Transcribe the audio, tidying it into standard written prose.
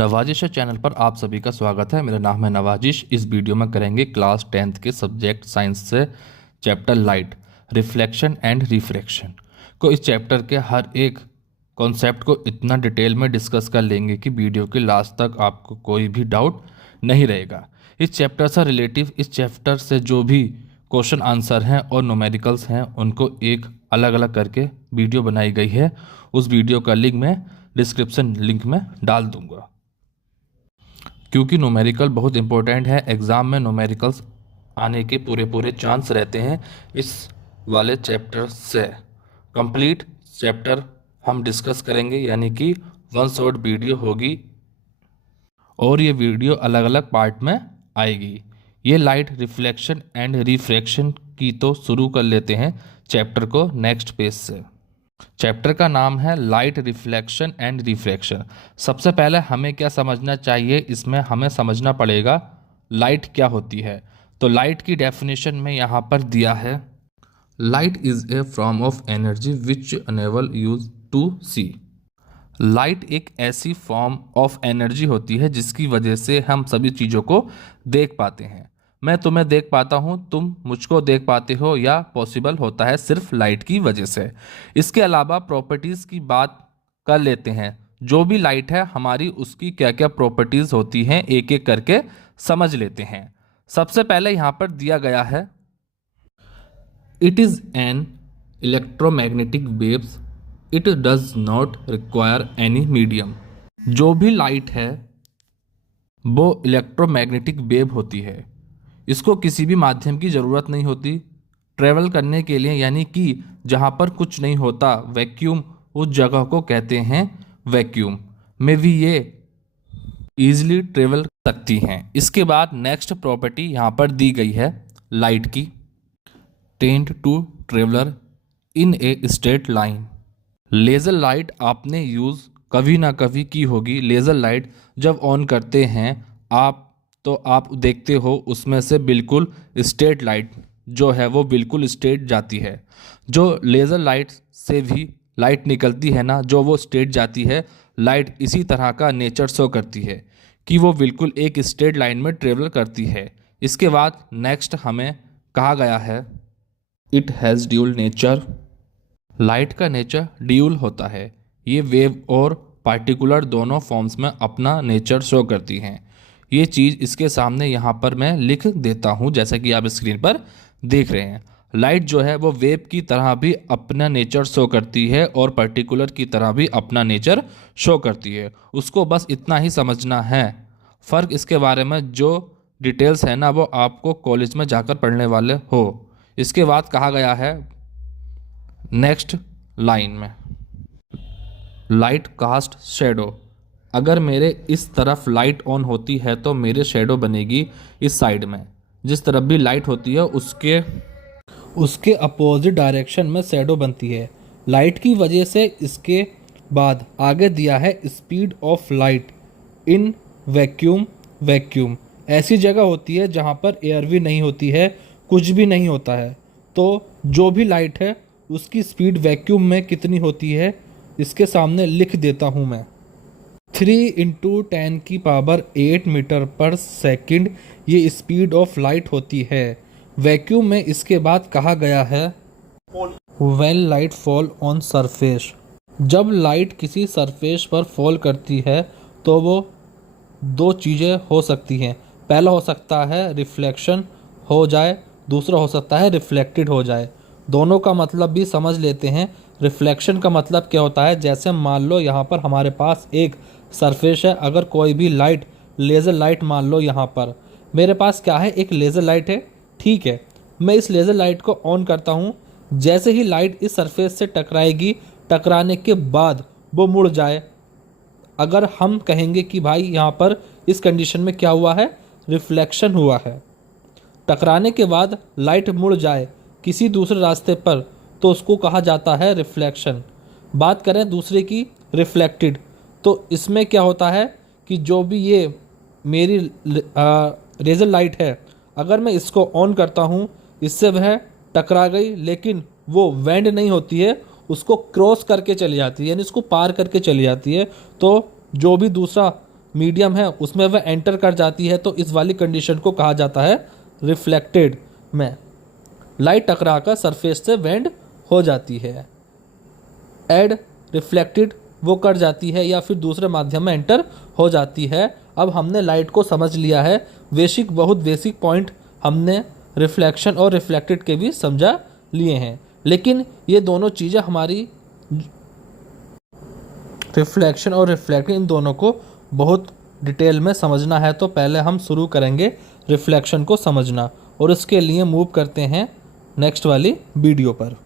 नवाजिश channel पर आप सभी का स्वागत है। मेरा नाम है नवाजिश। इस वीडियो में करेंगे क्लास 10th के सब्जेक्ट साइंस से chapter light, reflection and refraction को। इस चैप्टर के हर एक कॉन्सेप्ट को इतना डिटेल में डिस्कस कर लेंगे कि वीडियो के लास्ट तक आपको कोई भी डाउट नहीं रहेगा। इस चैप्टर से रिलेटिव इस चैप्टर से जो भी क्वेश्चन आंसर हैं और न्यूमेरिकल्स हैं उनको एक अलग अलग करके वीडियो बनाई गई है। उस वीडियो का लिंक मैं डिस्क्रिप्शन लिंक में डाल दूंगा, क्योंकि न्यूमेरिकल बहुत इंपॉर्टेंट है। एग्ज़ाम में न्यूमेरिकल्स आने के पूरे चांस रहते हैं। इस वाले चैप्टर से कंप्लीट चैप्टर हम डिस्कस करेंगे, यानी कि वन शॉट वीडियो होगी और ये वीडियो अलग अलग पार्ट में आएगी। ये लाइट, रिफ्लेक्शन एंड रिफ्रैक्शन की तो शुरू कर लेते हैं चैप्टर को नेक्स्ट पेज से। चैप्टर का नाम है लाइट, रिफ्लेक्शन एंड रिफ्रैक्शन। सबसे पहले हमें क्या समझना चाहिए, इसमें हमें समझना पड़ेगा लाइट क्या होती है। तो लाइट की डेफिनेशन में यहाँ पर दिया है, light is a form of energy which enable use to see. Light एक ऐसी फॉर्म ऑफ एनर्जी होती है जिसकी वजह से हम सभी चीज़ों को देख पाते हैं। मैं तुम्हें देख पाता हूँ, तुम मुझको देख पाते हो, या पॉसिबल होता है सिर्फ लाइट की वजह से। इसके अलावा प्रॉपर्टीज़ की बात कर लेते हैं। जो भी लाइट है हमारी, उसकी क्या क्या प्रॉपर्टीज़ होती हैं एक एक करके समझ लेते हैं। सबसे पहले यहाँ पर दिया गया है, it is an electromagnetic waves, it does not require any medium. जो भी लाइट है वो इलेक्ट्रोमैग्नेटिक वेव होती है, इसको किसी भी माध्यम की ज़रूरत नहीं होती ट्रेवल करने के लिए, यानी कि जहाँ पर कुछ नहीं होता वैक्यूम, उस जगह को कहते हैं वैक्यूम में भी ये ईजिली ट्रेवल सकती हैं। इसके बाद नेक्स्ट प्रॉपर्टी यहाँ पर दी गई है लाइट की, tend to traveller in a straight line. Laser light आपने यूज़ कभी ना कभी की होगी। लेज़र लाइट जब ऑन करते हैं आप देखते हो उसमें से बिल्कुल स्ट्रेट लाइट जो है वो बिल्कुल स्ट्रेट जाती है। जो लेज़र लाइट से भी लाइट निकलती है ना, जो वो स्ट्रेट जाती है लाइट, इसी तरह का नेचर शो करती है कि वो बिल्कुल एक स्ट्रेट लाइन में ट्रेवल करती है। इसके बाद नेक्स्ट हमें कहा गया है, it has dual nature. Light का नेचर ड्यूल होता है। ये वेव और पार्टिकुलर दोनों फॉर्म्स में अपना नेचर शो करती हैं। ये चीज़ इसके सामने यहाँ पर मैं लिख देता हूँ, जैसा कि आप स्क्रीन पर देख रहे हैं। लाइट जो है वो वेव की तरह भी अपना नेचर शो करती है और पर्टिकुलर की तरह भी अपना नेचर शो करती है। उसको बस इतना ही समझना है। फ़र्क इसके बारे में जो डिटेल्स है ना, वो आपको कॉलेज में जाकर पढ़ने वाले हो। इसके बाद कहा गया है नेक्स्ट लाइन में, लाइट कास्ट शेडो। अगर मेरे इस तरफ लाइट ऑन होती है तो मेरे शेडो बनेगी इस साइड में। जिस तरफ भी लाइट होती है उसके अपोजिट डायरेक्शन में शेडो बनती है लाइट की वजह से। इसके बाद आगे दिया है, speed of light in vacuum ऐसी जगह होती है जहाँ पर एयर भी नहीं होती है, कुछ भी नहीं होता है। तो जो भी लाइट है उसकी स्पीड वैक्यूम में कितनी होती है, इसके सामने लिख देता हूँ मैं, 3 × 10⁸ मीटर पर सेकंड ये स्पीड ऑफ लाइट होती है वैक्यूम में। इसके बाद कहा गया है, when light fall on surface. जब लाइट किसी सरफेस पर फॉल करती है तो वो दो चीज़ें हो सकती हैं। पहला हो सकता है रिफ्लेक्शन हो जाए, दूसरा हो सकता है रिफ्लेक्टेड हो जाए। दोनों का मतलब भी समझ लेते हैं। रिफ्लेक्शन का मतलब क्या होता है, जैसे मान लो यहाँ पर हमारे पास एक सरफेस है, अगर कोई भी लाइट, लेज़र लाइट मान लो यहाँ पर मेरे पास क्या है, एक लेज़र लाइट है, ठीक है। मैं इस लेज़र लाइट को ऑन करता हूँ। जैसे ही लाइट इस सरफेस से टकराएगी, टकराने के बाद वो मुड़ जाए, अगर हम कहेंगे कि भाई यहाँ पर इस कंडीशन में क्या हुआ है, रिफ्लेक्शन हुआ है। टकराने के बाद लाइट मुड़ जाए किसी दूसरे रास्ते पर तो उसको कहा जाता है रिफ्लेक्शन। बात करें दूसरे की, रिफ्लेक्टेड, तो इसमें क्या होता है कि जो भी ये मेरी लेज़र लाइट है, अगर मैं इसको ऑन करता हूँ, इससे वह टकरा गई लेकिन वो वेंड नहीं होती है, उसको क्रॉस करके चली जाती है, यानी इसको पार करके चली जाती है। तो जो भी दूसरा मीडियम है उसमें वह एंटर कर जाती है तो इस वाली कंडीशन को कहा जाता है रिफ्लेक्टेड में। लाइट टकराकर सरफेस से बेंड हो जाती है। एड रिफ्लेक्टेड वो कर जाती है या फिर दूसरे माध्यम में एंटर हो जाती है। अब हमने लाइट को समझ लिया है, बहुत बेसिक पॉइंट हमने रिफ्लेक्शन और रिफ्लेक्टेड के भी समझा लिए हैं। लेकिन ये दोनों चीज़ें हमारी रिफ्लेक्शन और रिफ्लेक्टेड इन दोनों को बहुत डिटेल में समझना है, तो पहले हम शुरू करेंगे रिफ्लेक्शन को समझना और इसके लिए मूव करते हैं नेक्स्ट वाली वीडियो पर।